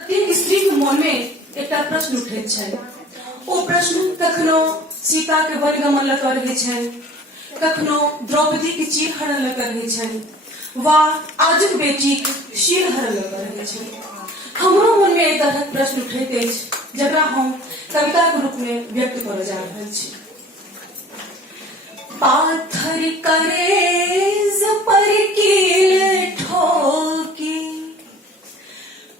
प्रत्येक स्त्री के मन में एक प्रश्न उठे छै। ओ प्रश्न कखनो सीता के वनगमन लग रहे छै, कखनो द्रौपदी के चीर हरण लग रहे छै, वा आजुक बेटी के शील हरण लग रहे छै। हमरो मन में एक तरह प्रश्न उठैत अछि जकरा हम कविता के रूप में व्यक्त करऽ जा रहल छी। पाथर करेज पर कील ठोकी,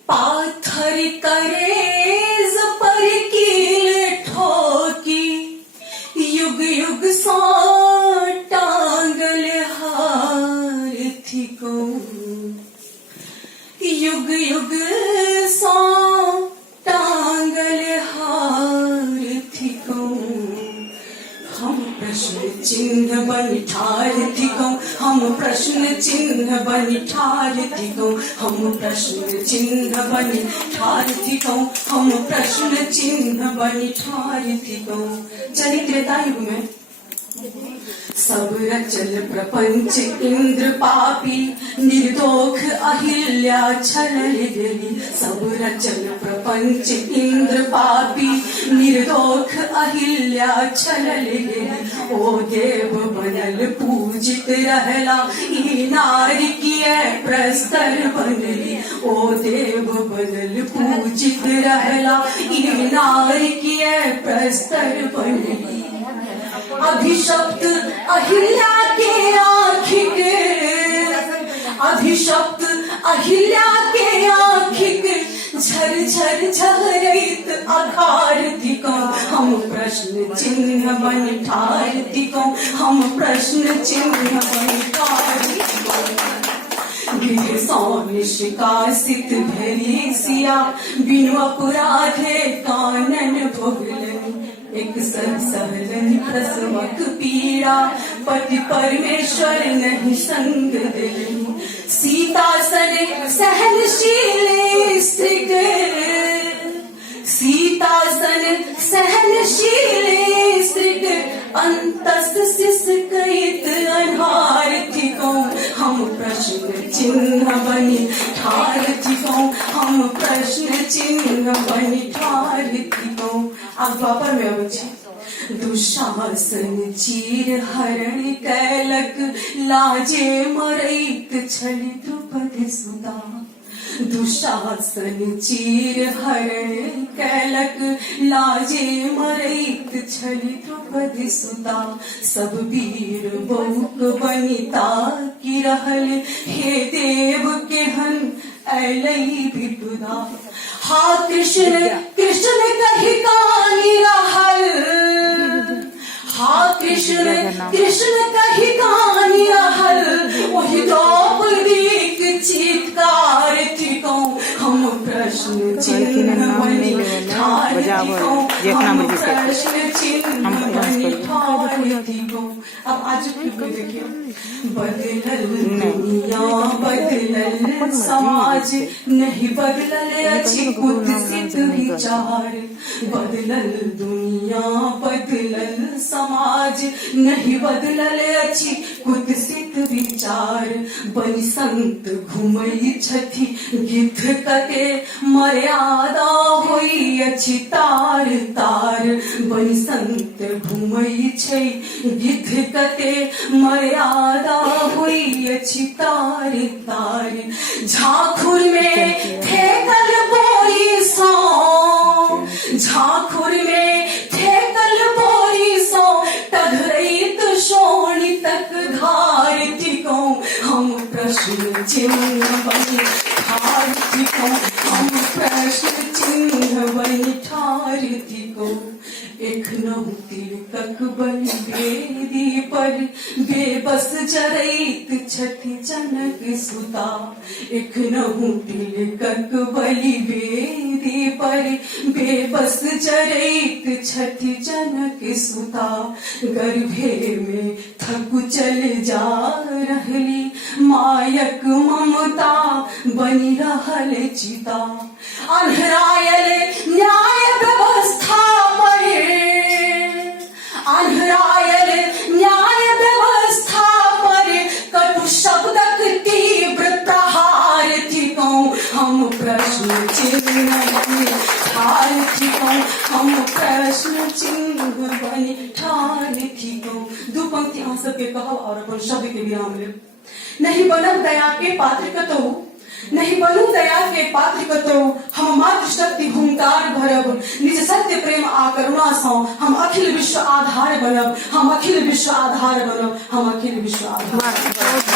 पाथर करेज पर कील ठोकी, युग युग सो टांगल हारथी को, युग युग सो टांगल हारथी को। हम प्रश्न चिन्ह बन ठारथी को, हम प्रश्न चिन्ह बन ठारथी को, हम प्रश्न चिन्ह बन ठारथी को, हम प्रश्न चिन्ह बन ठारथी को। चलित त्रेता युग में सब रचल प्रपंच इंद्र पापी, निर्दोष अहिल्या छलल गेली। सब रचल प्रपंच इंद्र पापी, निर्दोष अहिल्या छलल गेली। ओ देव बनल पूजित रहला, ई नारी किए प्रस्तर बनली। ओ देव बनल पूजित रहला, ई नारी किए प्रस्तर बनली। अभिशप्त अहिल्या के आँखिक, अभिशप्त अहिल्या के आँखिक, झर झर झरैत अघारथी को। हम प्रश्न चिन्ह बन ठारथी को, हम प्रश्न चिन्ह बन ठारथी को। गृह सौ निष्कासित भेली सिया, बिनु अपराधे कानन भोगलन। एक सर सहलन प्रसवक पीड़ा, पति परमेश्वर नहीं संग दिलन। सीता सने सहनशील स्त्री, सीता सन सहनशील स्त्री, अंतस सिसकैत अनारथी को। हम प्रश्न चिन्ह बनी ठारथी को, हम प्रश्न चिन्ह बनी ठारथी को। अब द्वापर में अबै छै। दुशासन चीर हरण कैलक, लाजे मरैत छली द्रौपदी सुता। दुशासन चीर हरण कैलक, लाजे मरैत छली द्रौपदी सुता। सब वीर बौक बनिता की रहल, हे देव केहन ऐलई विपदा। हा कृष्ण कृष्ण कहि कानी रहल, हा कृष्ण कृष्ण कहि कानी रहल, ओहि द्रौपदी के चीत्कार थी को। हम प्रश्न चिन्ह बनी ठारथी को, हम प्रश्न चिन्ह बनी ठारथी को। अब आज देखिए, बदलल दुनिया बदलल समाज, नहीं बदलल अछि कुत्सित विचार। बदलल दुनिया बदलल समाज, नहीं बदलल अछि कुत्सित विचार। बनि संत घुमई छथि गिद्ध कते, मर्यादा होई अछि तार तार। बनि संत घुमई छै गिद्ध कते, मर्यादा होई अछि तार तार। झाखुर में ठेकल बोरी सो, झाखुर में ठेकल बोरी सो, टघरैत शोणी तक धारथी को। हम प्रश्न चिन्ह बनी ठारथी को, हम प्रश्न चिन्ह बनी ठारथी को। एखनहु तिलकक बलि वेदी पर, बेबस जरैत छथि जनक सुता। एखनहु तिलकक बलि वेदी पर, बेबस जरैत छथि जनक सुता। गर्भे में थकुचल जा रहली, मायक ममता बनि रहल चिता। अन्हरायल न्याय व्यवस्था पर, अन्हरायल न्याय व्यवस्था पर, कटु शब्दक तीव्र प्रहार थी को। हम प्रश्न चिन्ह बनी ठान थिकौं हम प्रश्न चिन्ह बनी ठान थिकौं। दू पंक्ति अहाँ सबके कहब और अपन शब्द के विराम लेब। नहीं बनब दया के पात्र कतौ, नहीं बनू दया के पात्र कतौ, हम मात्र शक्ति हुंकार भरब, निज सत्य प्रेम आ करुणा सौ हम अखिल विश्व आधार बनब, हम अखिल विश्व आधार बनब, हम अखिल विश्व आधार।